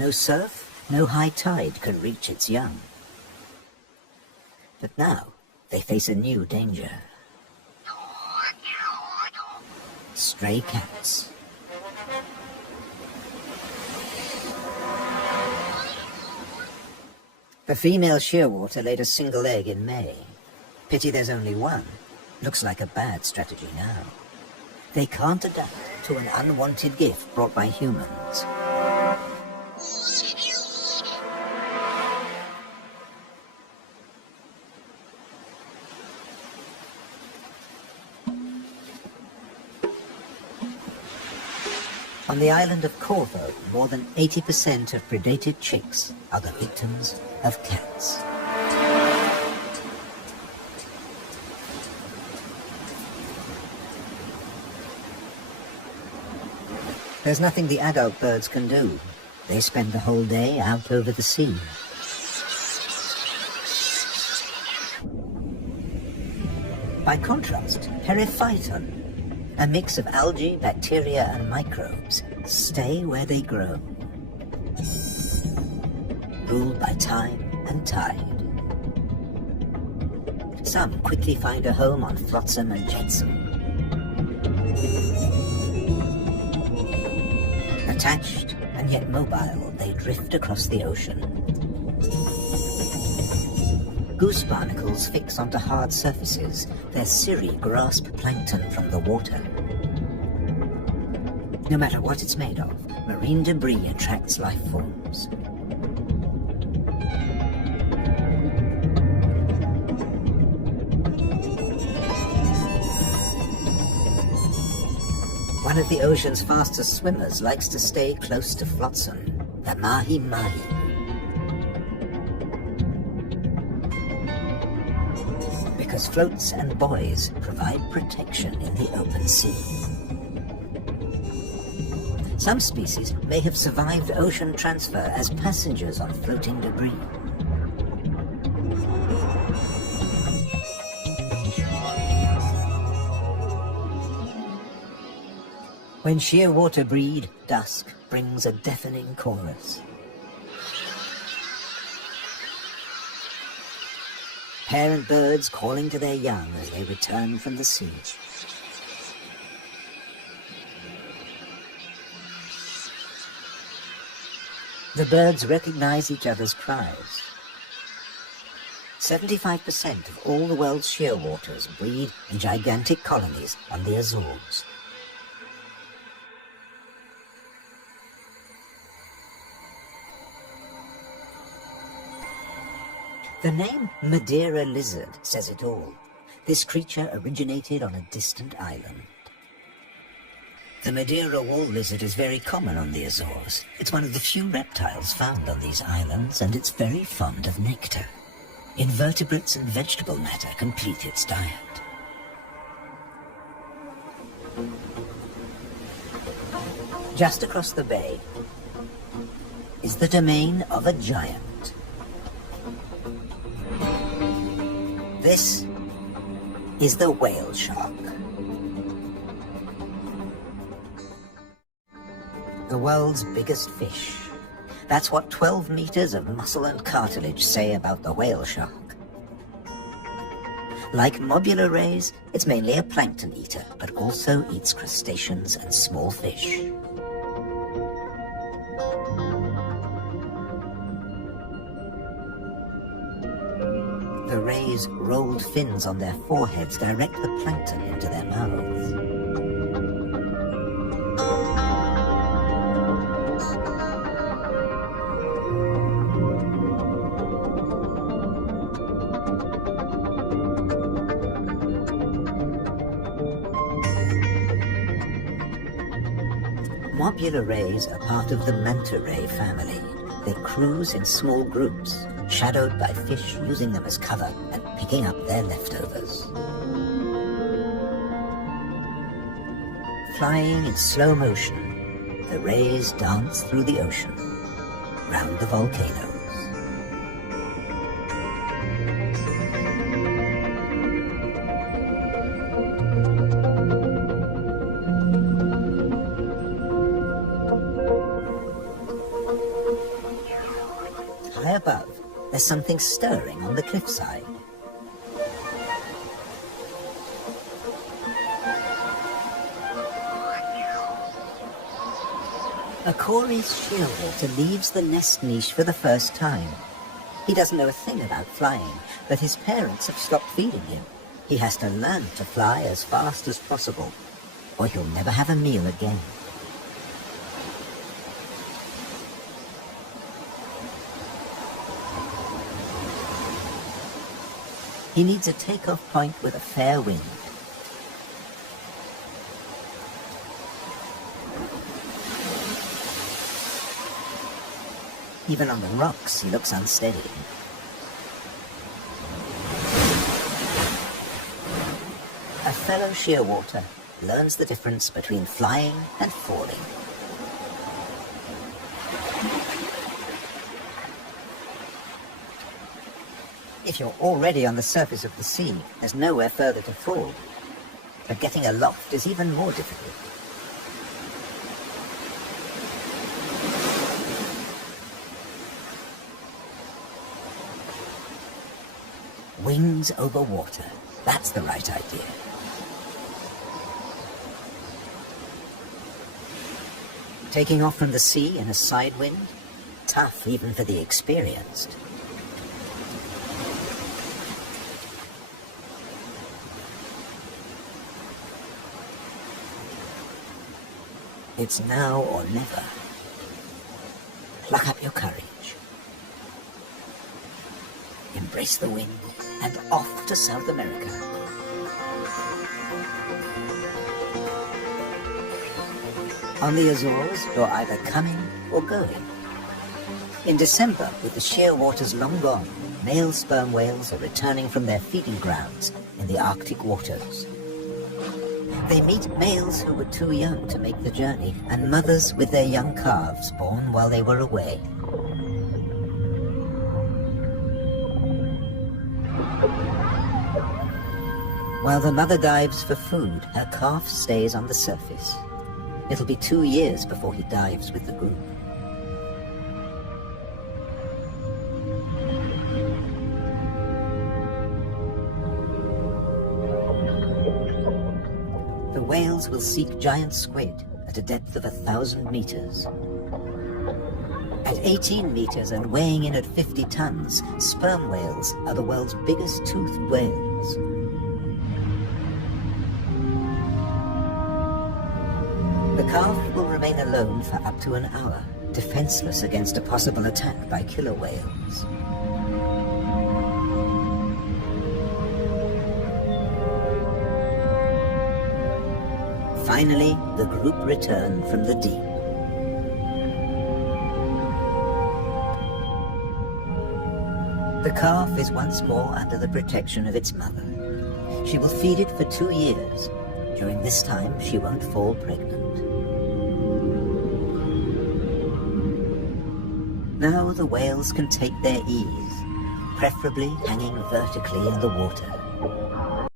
No surf, no high tide can reach its young. But now they face a new danger. Stray cats. The female shearwater laid a single egg in May. Pity there's only one. Looks like a bad strategy now. They can't adapt to an unwanted gift brought by humans. On the island of Corvo, more than 80% of predated chicks are the victims of cats. There's nothing the adult birds can do. They spend the whole day out over the sea. By contrast, Periphyton, a mix of algae, bacteria and microbes, stay where they grow, ruled by time and tide. Some quickly find a home on flotsam and jetsam. Attached and yet mobile, they drift across the ocean. Goose barnacles fix onto hard surfaces. Their cirri grasp plankton from the water. No matter what it's made of, marine debris attracts life forms. One of the ocean's fastest swimmers likes to stay close to flotsam, the mahi-mahi. Because floats and buoys provide protection in the open sea. Some species may have survived ocean transfer as passengers on floating debris. When shearwater breed, dusk brings a deafening chorus. Parent birds calling to their young as they return from the sea. The birds recognize each other's cries. 75% of all the world's shearwaters breed in gigantic colonies on the Azores. The name Madeira lizard says it all. This creature originated on a distant island. The Madeira wall lizard is very common on the Azores. It's one of the few reptiles found on these islands, and it's very fond of nectar. Invertebrates and vegetable matter complete its diet. Just across the bay is the domain of a giant. This is the whale shark. The world's biggest fish. That's what 12 meters of muscle and cartilage say about the whale shark. Like mobula rays, it's mainly a plankton eater, but also eats crustaceans and small fish. The rays' rolled fins on their foreheads direct the plankton into their mouths. Mobula rays are part of the manta ray family. They cruise in small groups, shadowed by fish using them as cover and picking up their leftovers. Flying in slow motion, the rays dance through the ocean, round the volcanoes. above, there's something stirring on the cliffside. A Cory's shearwater leaves the nest niche for the first time. He doesn't know a thing about flying, but his parents have stopped feeding him. He has to learn to fly as fast as possible, or he'll never have a meal again. He needs a takeoff point with a fair wind. Even on the rocks, he looks unsteady. A fellow shearwater learns the difference between flying and falling. If you're already on the surface of the sea, there's nowhere further to fall. But getting aloft is even more difficult. Wings over water. That's the right idea. Taking off from the sea in a side wind? Tough even for the experienced. It's now or never. Pluck up your courage. Embrace the wind and off to South America. On the Azores, you're either coming or going. In December, with the shearwaters long gone, male sperm whales are returning from their feeding grounds in the Arctic waters. They meet males who were too young to make the journey, and mothers with their young calves born while they were away. While the mother dives for food, her calf stays on the surface. It'll be 2 years before he dives with the group. The whales will seek giant squid at a depth of 1,000 meters. At 18 meters and weighing in at 50 tons, sperm whales are the world's biggest toothed whales. The calf will remain alone for up to an hour, defenseless against a possible attack by killer whales. Finally, the group return from the deep. The calf is once more under the protection of its mother. She will feed it for 2 years. During this time, she won't fall pregnant. Now the whales can take their ease, preferably hanging vertically in the water.